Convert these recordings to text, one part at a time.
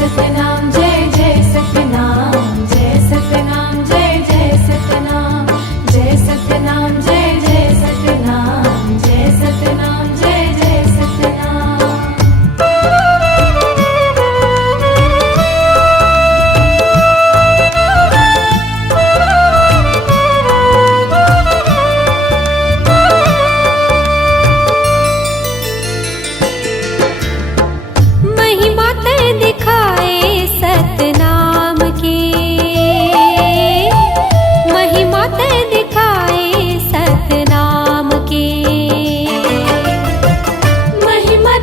सतनाम जय जय सतनाम जय सतनाम जय जय सतनाम जय सतनाम जय जय सतनाम जय सतनाम जय जय सतनाम। महिमा ते दिखाए सतनाम के, महिमा ते दिखाए सतनाम के, महिमा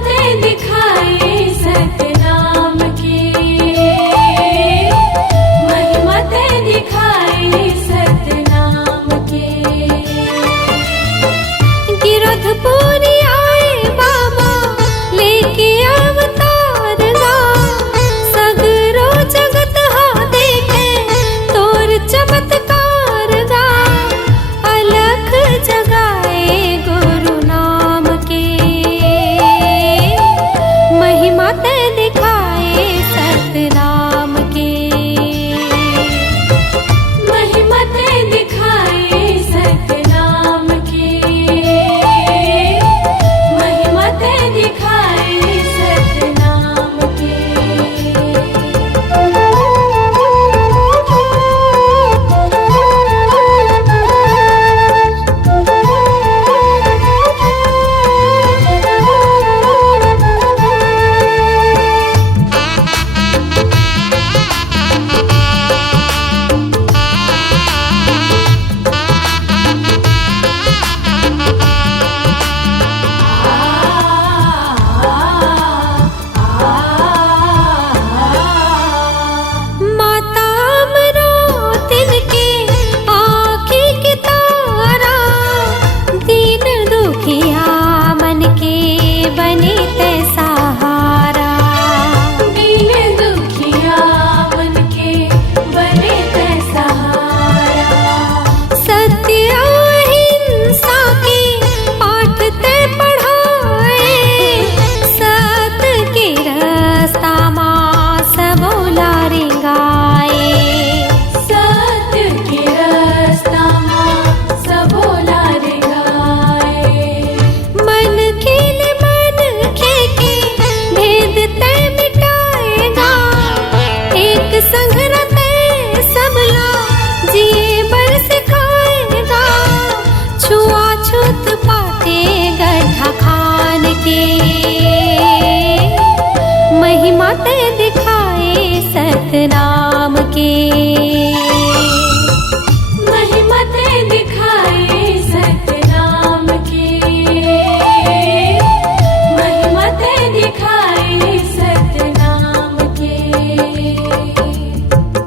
ते दिखाए सतनाम के।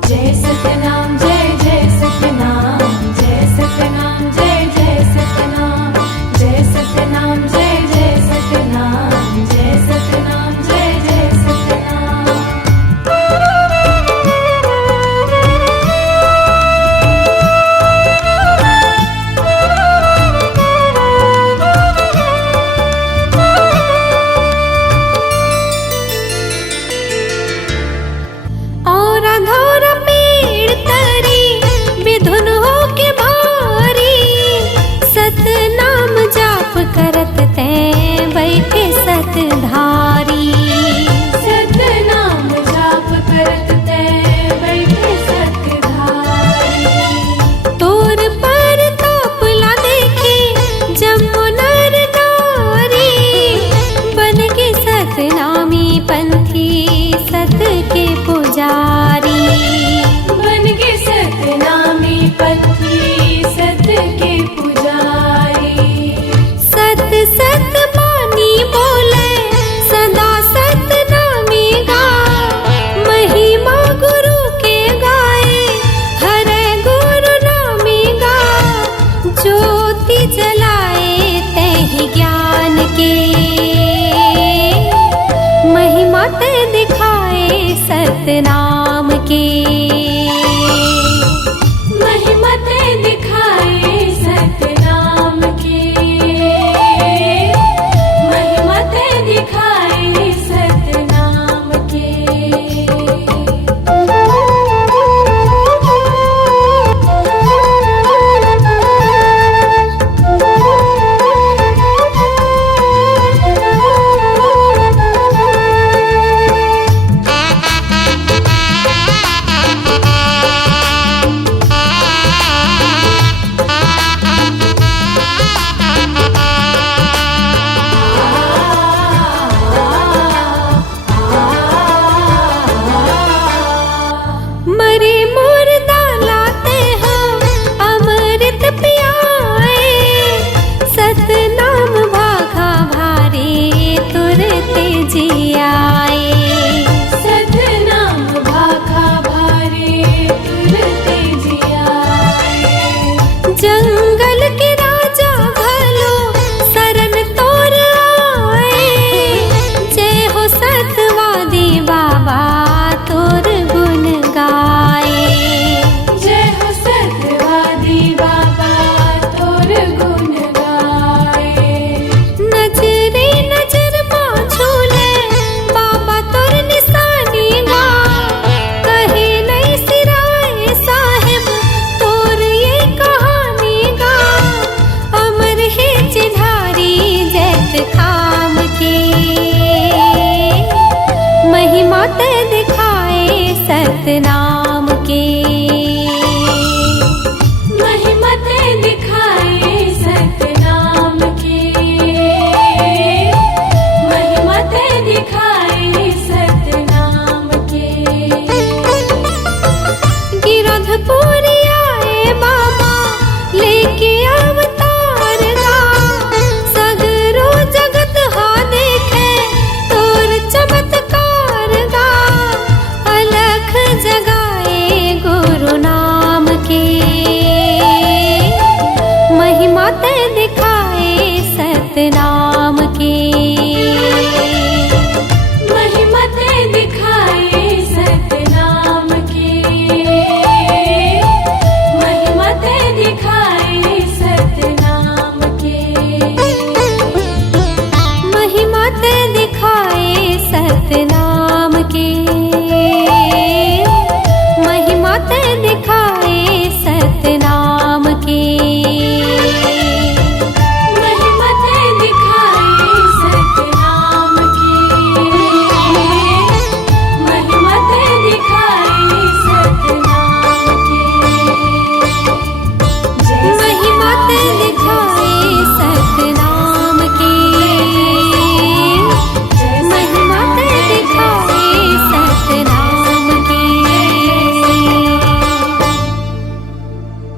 जय सतनाम जय जय सतनाम जय सतनाम जय जय सतनाम जय सतनाम जय जय सतनाम जय सतनाम जय जय सतनाम। और अधोर पेड़ तरी विधुन हो के भारी, सतनाम जाप करत ते बैठे सतधारी। सतनाम जाप करत ते बैठे सतधारी। तोर पर तापला देखे जम्मो नर नारी, बन के सतनामी पंथी सत के पुजारी। बन के सतनामी पंथी सत के पुजारी। सत सत मानी बोले सदा सतनामी गा, महिमा गुरु के गाए हरे गुरु नामी गा। ज्योति जलाए तहि ज्ञान के, महिमा ते दिखाए सतनाम के। महिमा ते दिखाए सतनाम के, महिमा ते दिखाए सतनाम के। महिमा ते दिखाए सतनाम के।